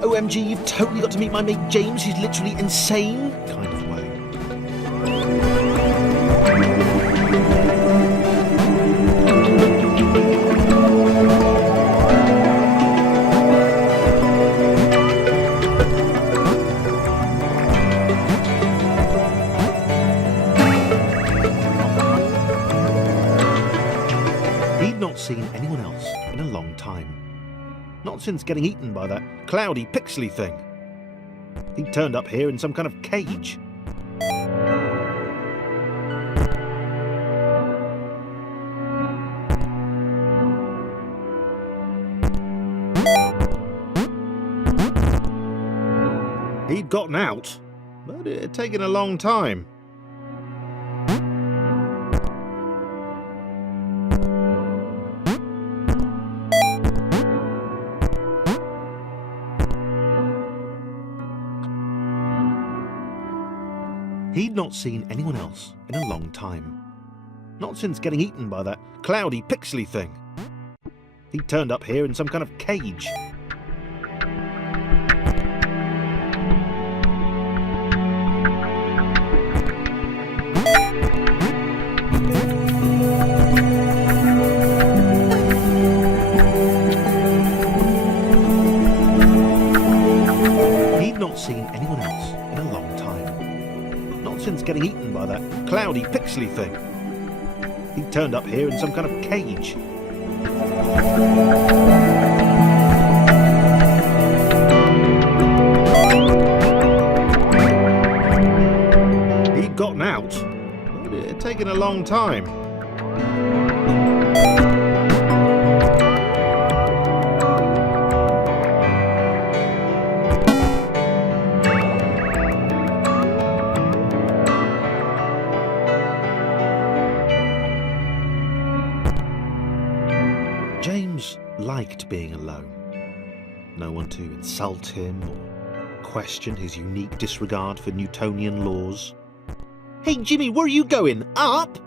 OMG, you've totally got to meet my mate James, he's literally insane kind of way. He'd not seen anyone else in a long time. Not since getting eaten by that cloudy, pixely thing. He turned up here in some kind of cage. He'd gotten out, but it had taken a long time. He'd not seen anyone else in a long time. Not since getting eaten by that cloudy, pixely thing. He turned up here in some kind of cage. He'd not seen anyone else in a long time. Not since getting eaten by that cloudy, pixely thing. He turned up here in some kind of cage. He'd gotten out, but it had taken a long time. James liked being alone. No one to insult him or question his unique disregard for Newtonian laws. Hey Jimmy, where are you going? Up?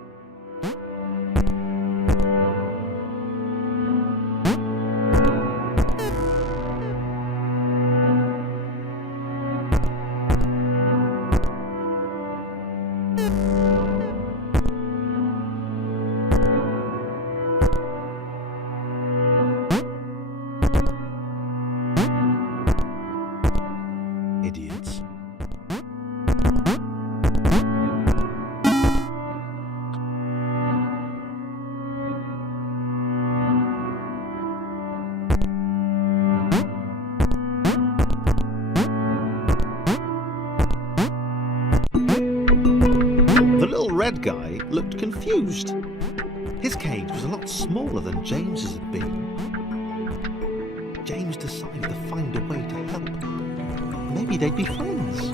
Idiots. The little red guy looked confused. His cage was a lot smaller than James's had been. James decided to find a way to help. Maybe they'd be friends.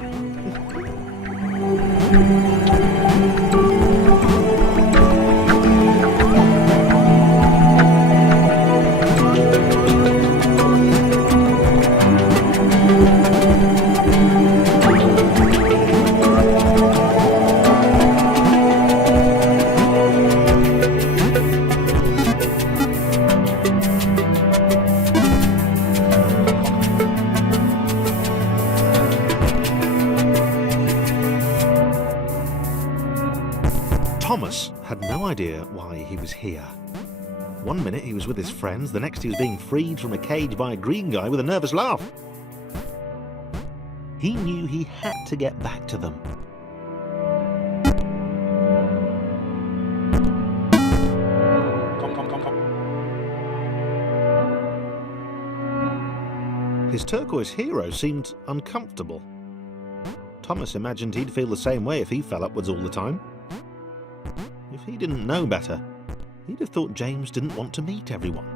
Thomas had no idea why he was here. One minute he was with his friends, the next he was being freed from a cage by a green guy with a nervous laugh. He knew he had to get back to them. His turquoise hero seemed uncomfortable. Thomas imagined he'd feel the same way if he fell upwards all the time. If he didn't know better, he'd have thought James didn't want to meet everyone.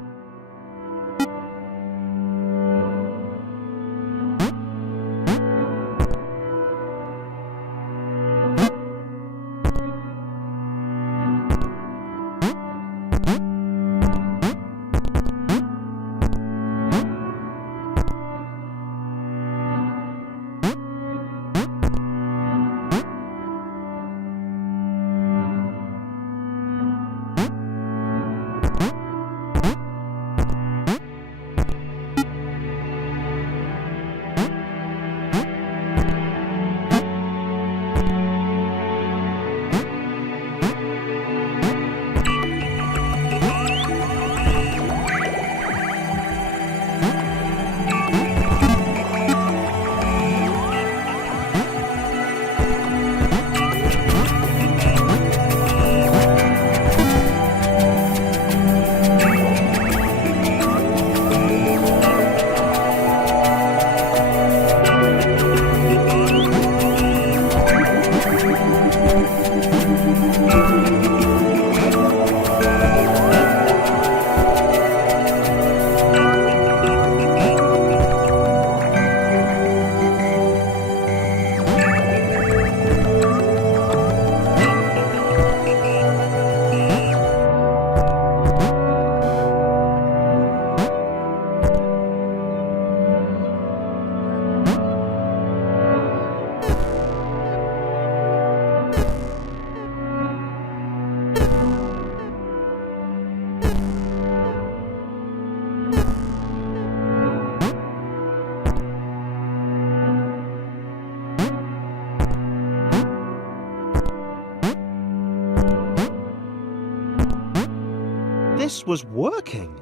This was working.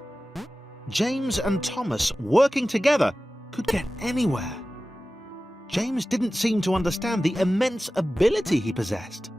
James and Thomas, working together, could get anywhere. James didn't seem to understand the immense ability he possessed.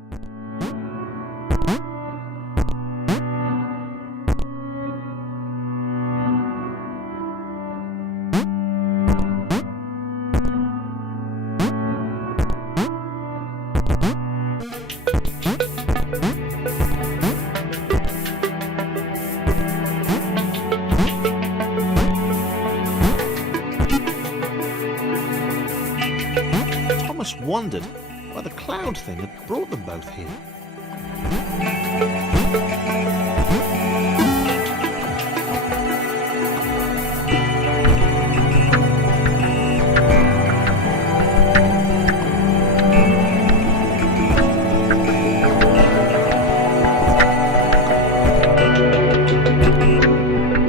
Thomas wondered why the cloud thing had brought them both here.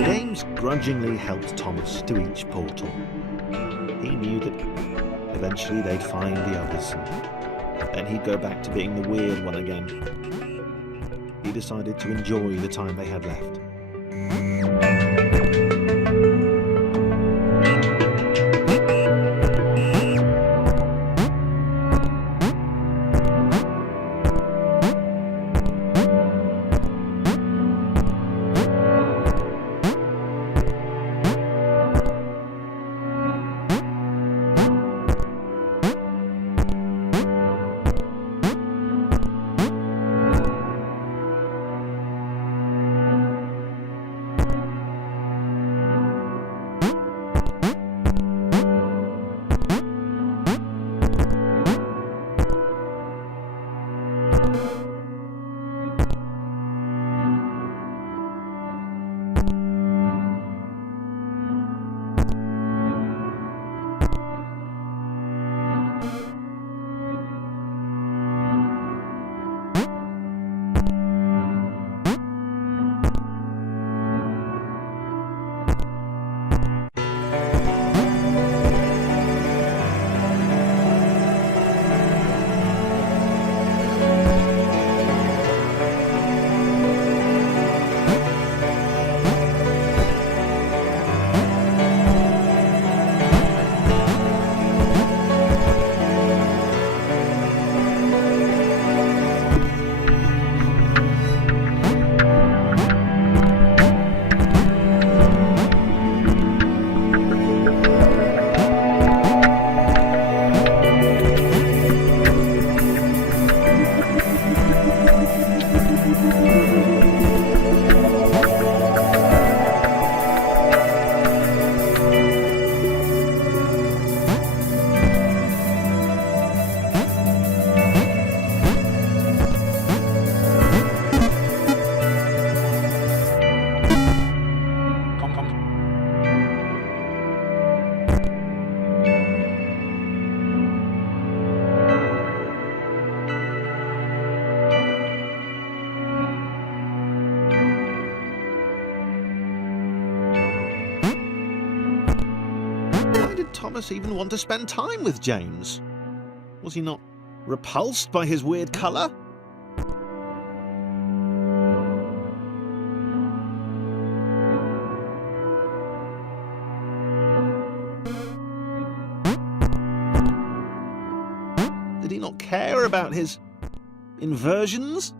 James grudgingly helped Thomas to each portal. He knew that eventually they'd find the others, and then he'd go back to being the weird one again. He decided to enjoy the time they had left. Thomas even want to spend time with James? Was he not repulsed by his weird colour? Did he not care about his inversions?